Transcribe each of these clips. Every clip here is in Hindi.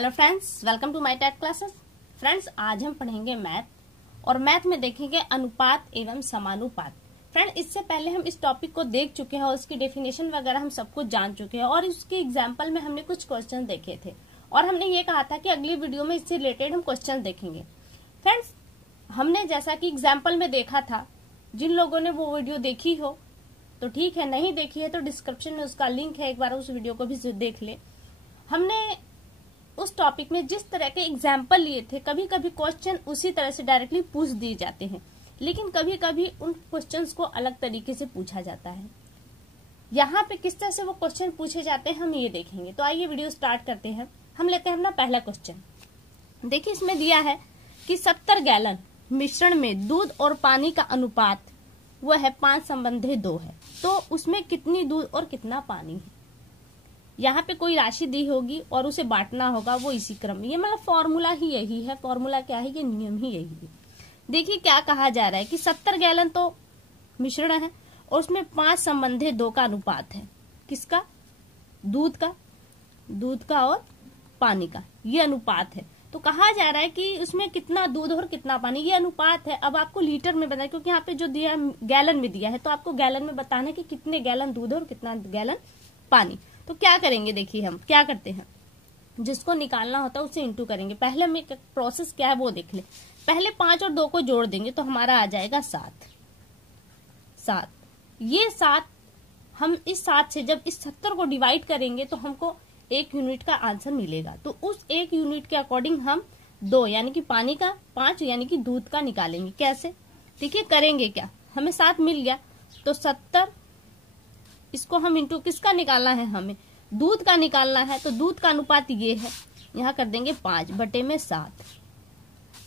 Hello friends, welcome to my tech classes. Friends, आज हम पढ़ेंगे मैथ और मैथ में देखेंगे अनुपात एवं समानुपात। फ्रेंड, इससे पहले हम इस टॉपिक को देख चुके हैं और उसकी डेफिनेशन वगैरह हम सब कुछ जान चुके हैं और उसके एग्जाम्पल में हमने कुछ क्वेश्चन देखे थे और हमने ये कहा था कि अगली वीडियो में इससे रिलेटेड हम क्वेश्चन देखेंगे। फ्रेंड्स, हमने जैसा कि एग्जाम्पल में देखा था, जिन लोगों ने वो वीडियो देखी हो तो ठीक है, नहीं देखी है तो डिस्क्रिप्शन में उसका लिंक है, एक बार उस वीडियो को भी देख ले। हमने उस टॉपिक में जिस तरह के एग्जाम्पल लिए थे, कभी कभी क्वेश्चन उसी तरह से डायरेक्टली पूछ दिए जाते हैं, लेकिन कभी कभी उन क्वेश्चंस को अलग तरीके से पूछा जाता है। यहाँ पे किस तरह से वो क्वेश्चन पूछे जाते हैं हम ये देखेंगे। तो आइए वीडियो स्टार्ट करते हैं। हम लेते हैं अपना पहला क्वेश्चन। देखिए, इसमें दिया है कि 70 गैलन मिश्रण में दूध और पानी का अनुपात वो है 5/2 है, तो उसमें कितनी दूध और कितना पानी है। यहाँ पे कोई राशि दी होगी और उसे बांटना होगा, वो इसी क्रम में। ये मतलब फॉर्मूला ही यही है, फॉर्मूला क्या है, ये नियम ही यही है। देखिए क्या कहा जा रहा है कि 70 गैलन तो मिश्रण है और उसमें 5/2 का अनुपात है। किसका? दूध का और पानी का, ये अनुपात है। तो कहा जा रहा है कि उसमें कितना दूध और कितना पानी, ये अनुपात है। अब आपको लीटर में बताया, क्योंकि यहाँ पे जो दिया गैलन में दिया है, तो आपको गैलन में बताना है कि कितने गैलन दूध और कितना गैलन पानी। तो क्या करेंगे, देखिए हम क्या करते हैं, जिसको निकालना होता है उसे इंटू करेंगे। पहले हमें प्रोसेस क्या है वो देख ले। पहले 5 और 2 को जोड़ देंगे तो हमारा आ जाएगा 7। ये 7, हम इस 7 से जब इस 70 को डिवाइड करेंगे तो हमको 1 यूनिट का आंसर मिलेगा। तो उस 1 यूनिट के अकॉर्डिंग हम 2 यानी कि पानी का, 5 यानी कि दूध का निकालेंगे। कैसे? देखिए करेंगे क्या, हमें 7 मिल गया तो 70, इसको हम इंटू किसका निकालना है, हमें दूध का निकालना है। तो दूध का अनुपात ये है, यहाँ कर देंगे 5/7।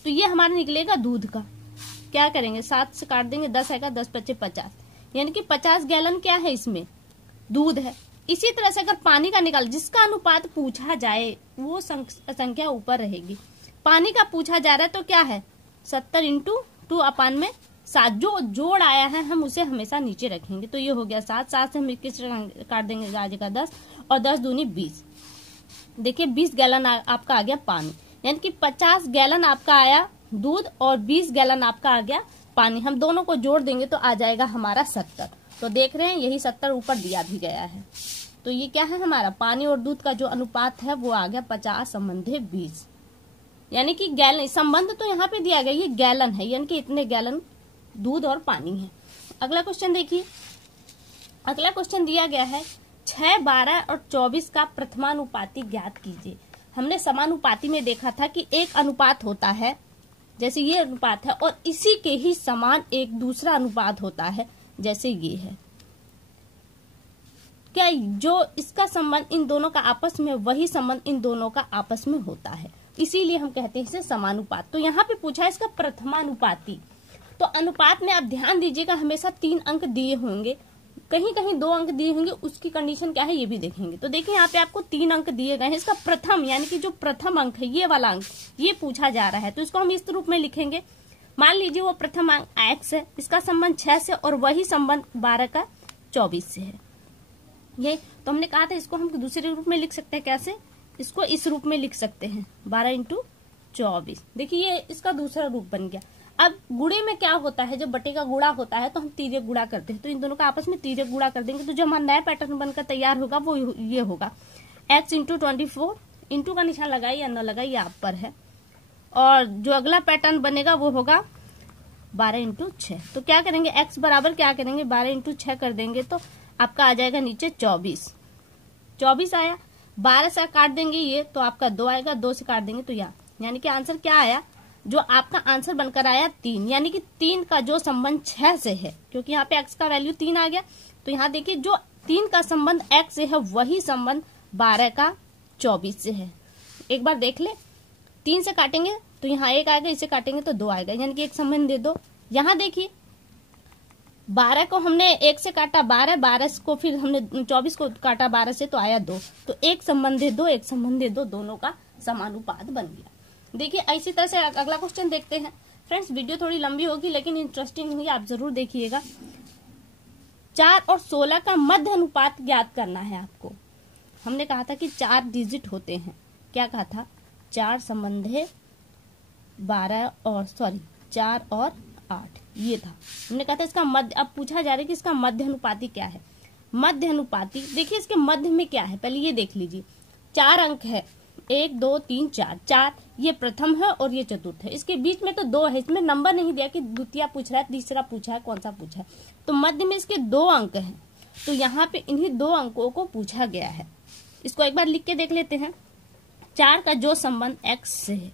तो ये हमारा निकलेगा दूध का। क्या करेंगे, 7 से काट देंगे, 10 आएगा, 10×5 = 50, यानी कि 50 गैलन क्या है, इसमें दूध है। इसी तरह से अगर पानी का निकाल, जिसका अनुपात पूछा जाए वो संख्या ऊपर रहेगी। पानी का पूछा जा रहा है तो क्या है, 70 × 2/7। जो जोड़ आया है हम उसे हमेशा नीचे रखेंगे। तो ये हो गया 7 से हम 21 काट देंगे, आ जाएगा 10 और 10 दूनी 20। देखिए 20 गैलन आपका आ गया पानी, यानी कि 50 गैलन आपका आया दूध और 20 गैलन आपका आ गया पानी। हम दोनों को जोड़ देंगे तो आ जाएगा हमारा 70। तो देख रहे हैं यही 70 ऊपर दिया भी गया है। तो ये क्या है, हमारा पानी और दूध का जो अनुपात है वो आ गया 50/20, यानी कि गैलन। संबंध तो यहाँ पे दिया गया, ये गैलन है, यानी कि इतने गैलन दूध और पानी है। अगला क्वेश्चन देखिए। अगला क्वेश्चन दिया गया है 6, 12 और 24 का प्रथमानुपाती ज्ञात कीजिए। हमने समानुपाती में देखा था कि एक अनुपात होता है, जैसे ये अनुपात है, और इसी के ही समान एक दूसरा अनुपात होता है, जैसे ये है। क्या जो इसका संबंध इन दोनों का आपस में, वही संबंध इन दोनों का आपस में होता है, इसीलिए हम कहते हैं इसे समानुपात। तो यहाँ पे पूछा है इसका प्रथमानुपाती। तो अनुपात में आप ध्यान दीजिएगा, हमेशा 3 अंक दिए होंगे, कहीं कहीं 2 अंक दिए होंगे, उसकी कंडीशन क्या है ये भी देखेंगे। तो देखिए यहाँ पे आपको 3 अंक दिए गए हैं। इसका प्रथम यानी कि जो प्रथम अंक है, ये वाला अंक, ये पूछा जा रहा है, तो इसको हम इस रूप में लिखेंगे। मान लीजिए वो प्रथम अंक x है, इसका संबंध 6 से और वही संबंध 12 का 24 से है। ये तो हमने कहा था इसको हम दूसरे रूप में लिख सकते हैं। कैसे? इसको इस रूप में लिख सकते हैं, 12 × 24। देखिए ये इसका दूसरा रूप बन गया। अब गुणे में क्या होता है, जब बटे का गुणा होता है तो हम तिर्यक गुणा करते हैं, तो इन दोनों का आपस में तिर्यक गुणा कर देंगे। तो जो हमारा नया पैटर्न बनकर तैयार होगा वो ये होगा, x × 24। इंटू का निशान लगाइए या न लगाइए, आप पर है। और जो अगला पैटर्न बनेगा वो होगा 12 × 6। तो क्या करेंगे, x बराबर क्या करेंगे, 12 × 6 कर देंगे तो आपका आ जाएगा नीचे 24 आया। 12 से काट देंगे ये तो आपका 2 आएगा, 2 से काट देंगे तो यानी कि आंसर क्या आया, जो आपका आंसर बनकर आया 3, यानी कि 3 का जो संबंध 6 से है, क्योंकि यहाँ पे x का वैल्यू 3 आ गया। तो यहाँ देखिए जो 3 का संबंध x से है वही संबंध 12 का 24 से है। एक बार देख ले, 3 से काटेंगे तो यहाँ 1 आएगा, इसे काटेंगे तो 2 आएगा, यानी कि एक संबंध दे दो। यहाँ देखिए 12 को हमने 1 से काटा 12 को फिर हमने 24 को काटा 12 से, तो आया 2। तो एक संबंध दे दो, एक संबंध दे दो, दोनों का समानुपात बन गया। देखिए इसी तरह से अगला क्वेश्चन देखते हैं। फ्रेंड्स, वीडियो थोड़ी लंबी होगी लेकिन इंटरेस्टिंग होगी, आप जरूर देखिएगा। 4 और 16 का मध्य अनुपात ज्ञात करना है आपको। हमने कहा था कि 4 डिजिट होते हैं, क्या कहा था, 4 संबंध है 4 और 8, ये था। हमने कहा था इसका मध्य, अब पूछा जा रहा है कि इसका मध्य अनुपाती क्या है। मध्य अनुपाती देखिए इसके मध्य में क्या है, पहले ये देख लीजिए। 4 अंक है, 1 2 3 4, 4 ये प्रथम है और ये चतुर्थ है। इसके बीच में तो 2 है, इसमें नंबर नहीं दिया कि द्वितीय पूछ रहा है, तीसरा पूछा है, कौन सा पूछा है। तो मध्य में इसके 2 अंक हैं, तो यहाँ पे इन्हीं 2 अंकों को पूछा गया है। इसको एक बार लिख के देख लेते हैं। 4 का जो संबंध x से है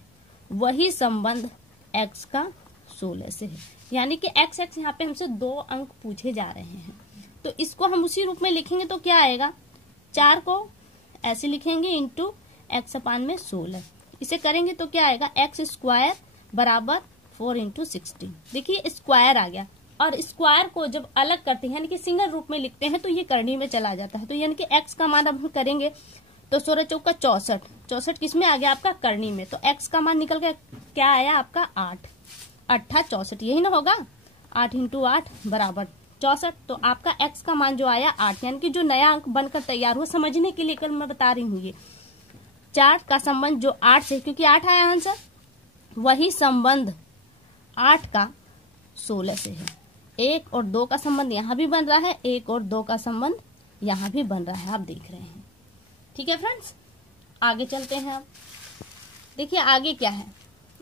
वही संबंध x का 16 से है, यानी कि x यहाँ पे हमसे 2 अंक पूछे जा रहे हैं। तो इसको हम उसी रूप में लिखेंगे तो क्या आएगा, 4 को ऐसे लिखेंगे इंटू x अपान में 16, इसे करेंगे तो क्या आएगा, x स्क्वायर बराबर 4 इंटू 16। देखिए स्क्वायर आ गया, और स्क्वायर को जब अलग करते हैं यानी कि सिंगल रूप में लिखते हैं तो ये करनी में चला जाता है। तो यानी कि x का मान अब हम करेंगे तो 16 चौका 64, 64 किसमें आ गया आपका, करनी में। तो x का मान निकल गया, क्या आया आपका 8, 8 64, यही ना होगा, 8 इंटू 8 बराबर 64। तो आपका x का मान जो आया 8, यानी कि जो नया अंक बनकर तैयार हुआ, समझने के लिए कल मैं बता रही हूँ। ये 4 का संबंध जो 8 से, क्योंकि 8 आया आंसर, वही संबंध 8 का 16 से है। 1 और 2 का संबंध यहाँ भी बन रहा है, 1 और 2 का संबंध यहाँ भी बन रहा है, आप देख रहे हैं। ठीक है फ्रेंड्स, आगे चलते हैं। अब देखिए आगे क्या है,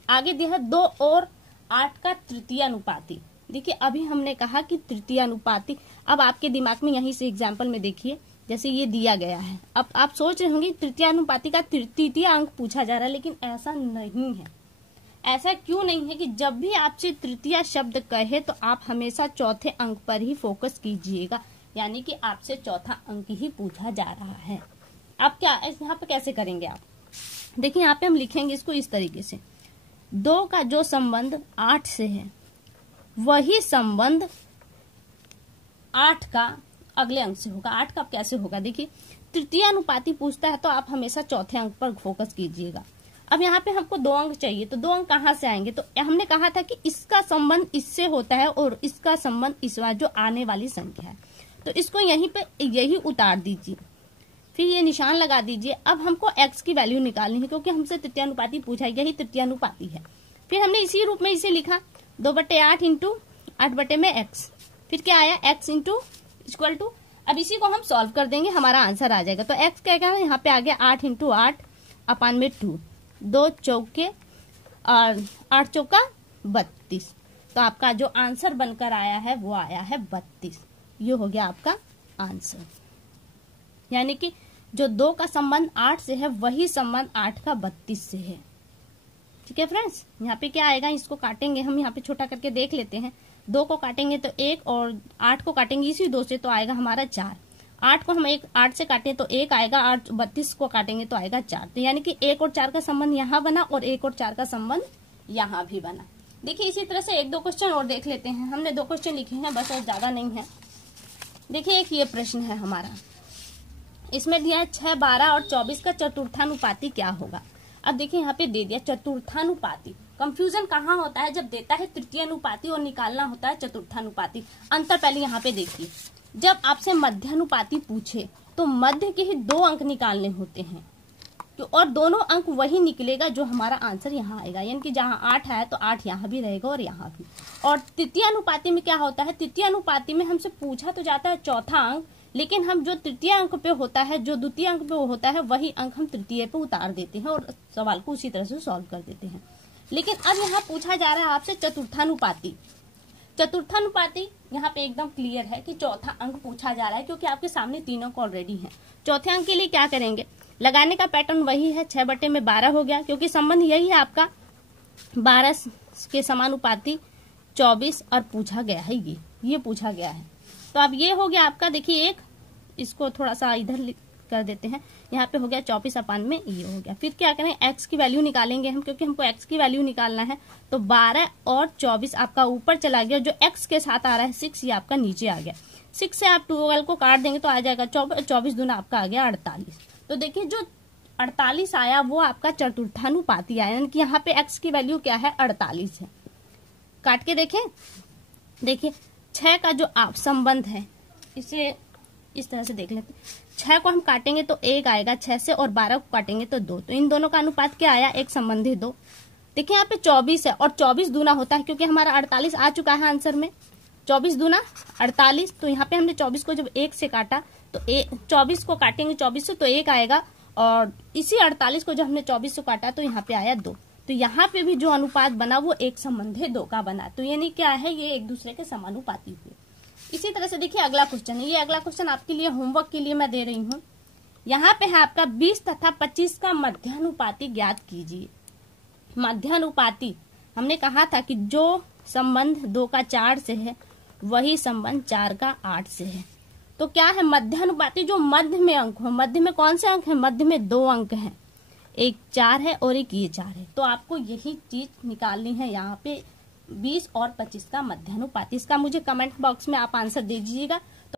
आगे दिया है 2 और 8 का तृतीय अनुपाती। देखिए अभी हमने कहा कि तृतीय अनुपाती, अब आपके दिमाग में यहीं से एग्जाम्पल में देखिए, जैसे ये दिया गया है। अब आप सोच रहे होंगे तृतीय अनुपाती का तृतीय अंक पूछा जा रहा है, लेकिन ऐसा नहीं है। ऐसा क्यों नहीं है कि जब भी आपसे तृतीय शब्द कहे तो आप हमेशा चौथे अंक पर ही फोकस कीजिएगा, यानी कि आपसे चौथा अंक ही पूछा जा रहा है। आप क्या यहाँ पे कैसे करेंगे, आप देखिए यहाँ पे हम लिखेंगे इसको इस तरीके से, 2 का जो संबंध 8 से है वही संबंध 8 का अगले अंक से होगा। 8 का कैसे होगा, देखिए तृतीय अनुपाती पूछता है तो आप हमेशा चौथे अंक पर फोकस कीजिएगा। अब यहाँ पे हमको 2 अंक चाहिए, तो 2 अंक कहाँ से आएंगे, तो हमने कहा था कि इसका संबंध इससे होता है और इसका संबंध इस बार जो आने वाली संख्या है, तो इसको यहीं पे यही उतार दीजिए, फिर ये निशान लगा दीजिए। अब हमको x की वैल्यू निकालनी है, क्योंकि हमसे तृतीय अनुपाती पूछा है, यही तृतीय अनुपाती है। फिर हमने इसी रूप में इसे लिखा 2/8 इंटू 8 में x, फिर क्या आया x इंटू इक्वल टू, अब इसी को हम सॉल्व कर देंगे, हमारा आंसर आ जाएगा। तो x क्या क्या है, यहाँ पे आ गया 8 इंटू 8 अपान में 2, 2 चौके और 8 चौका 32। तो आपका जो आंसर बनकर आया है वो आया है 32। ये हो गया आपका आंसर, यानी कि जो 2 का संबंध 8 से है वही संबंध 8 का 32 से है। ठीक है फ्रेंड्स, यहाँ पे क्या आएगा, इसको काटेंगे हम, यहाँ पे छोटा करके देख लेते हैं। 2 को काटेंगे तो 1 और 8 को काटेंगे इसी 2 से तो आएगा हमारा 4। 8 को हम 8 से काटे तो 1 आएगा, 8 32 को काटेंगे तो आएगा 4। तो यानी कि 1 और 4 का संबंध यहाँ बना और 1 और 4 का संबंध यहाँ भी बना। देखिए इसी तरह से 1-2 क्वेश्चन और देख लेते हैं। हमने 2 क्वेश्चन लिखे हैं बस, और ज्यादा नहीं है। देखिए एक ये प्रश्न है हमारा, इसमें दिया है 6, 12 और 24 का चतुर्थानुपाती क्या होगा। अब देखिए यहाँ पे दे दिया चतुर्थानुपाती। कंफ्यूजन कहाँ होता है, जब देता है तृतीय अनुपाती और निकालना होता है चतुर्थानुपाती। अंतर पहले यहाँ पे देखिए, जब आपसे मध्यानुपाती पूछे तो मध्य के ही 2 अंक निकालने होते हैं, और दोनों अंक वही निकलेगा जो हमारा आंसर यहाँ आएगा, यानी कि जहाँ 8 आया तो 8 यहाँ भी रहेगा और यहाँ भी। और तृतीय अनुपाती में क्या होता है, तृतीय अनुपाती में हमसे पूछा तो जाता है चौथा अंक, लेकिन हम जो तृतीय अंक पे होता है, जो द्वितीय अंक पे होता है, वही अंक हम तृतीय पे उतार देते हैं और सवाल को उसी तरह से सॉल्व कर देते हैं। लेकिन अब यहाँ पूछा जा रहा है आपसे चतुर्थानुपाती। चतुर्थानुपाती यहाँ पे एकदम क्लियर है कि चौथा अंक पूछा जा रहा है, क्योंकि आपके सामने 3 अंक ऑलरेडी हैं। चौथे अंक के लिए क्या करेंगे, लगाने का पैटर्न वही है, 6/12 हो गया, क्योंकि संबंध यही है आपका 12 के समानुपाती 24, और पूछा गया है ये पूछा गया है। तो अब ये हो गया आपका, देखिए एक इसको थोड़ा सा इधर कर देते हैं, यहाँ पे हो गया 24 अपान में ये हो गया। फिर क्या करें, x की वैल्यू निकालेंगे हम, क्योंकि हमको x की वैल्यू निकालना है। तो 12 और 24 आपका ऊपर चला गया, जो x के साथ आ रहा है 6, ये आपका नीचे आ गया। 6 से आप 12 को काट देंगे तो आ जाएगा 24 दूना आपका आ गया 48। तो देखिए जो 48 आया वो आपका चतुर्थानुपाती आया, यानी कि यहाँ पे x की वैल्यू क्या है, 48 है। काट के देखें, देखिए 6 का जो आप संबंध है, इसे इस तरह से देख लेते हैं। 6 को हम काटेंगे तो 1 आएगा 6 से, और 12 को काटेंगे तो 2। तो इन दोनों का अनुपात क्या आया, एक संबंधी 2। देखिए यहाँ पे 24 है और 24 दूना होता है, क्योंकि हमारा 48 आ चुका है आंसर में। 24 दूना 48, तो यहाँ पे हमने 24 को जब 1 से काटा तो 24 को काटेंगे 24 से तो 1 आएगा, और इसी 48 को जब हमने 24 से काटा तो यहाँ पे आया 2। तो यहाँ पे भी जो अनुपात बना वो एक संबंधी 2 का बना। तो यानी क्या है, ये एक दूसरे के समानुपाती हुए। इसी तरह से देखिए अगला क्वेश्चन है, ये अगला क्वेश्चन आपके लिए होमवर्क के लिए मैं दे रही हूँ। यहाँ पे है आपका 20 तथा 25 का मध्यानुपाती ज्ञात कीजिए। मध्यानुपाती हमने कहा था कि जो संबंध 2 का 4 से है वही संबंध 4 का 8 से है। तो क्या है मध्यानुपाती, जो मध्य में अंक हो। मध्य में कौन से अंक है, मध्य में 2 अंक हैं, एक 4 है और एक ये 4 है। तो आपको यही चीज निकालनी है यहाँ पे 20 और 25 का मध्यानुपाती। इसका मुझे कमेंट बॉक्स में आप आंसर दे दीजिएगा।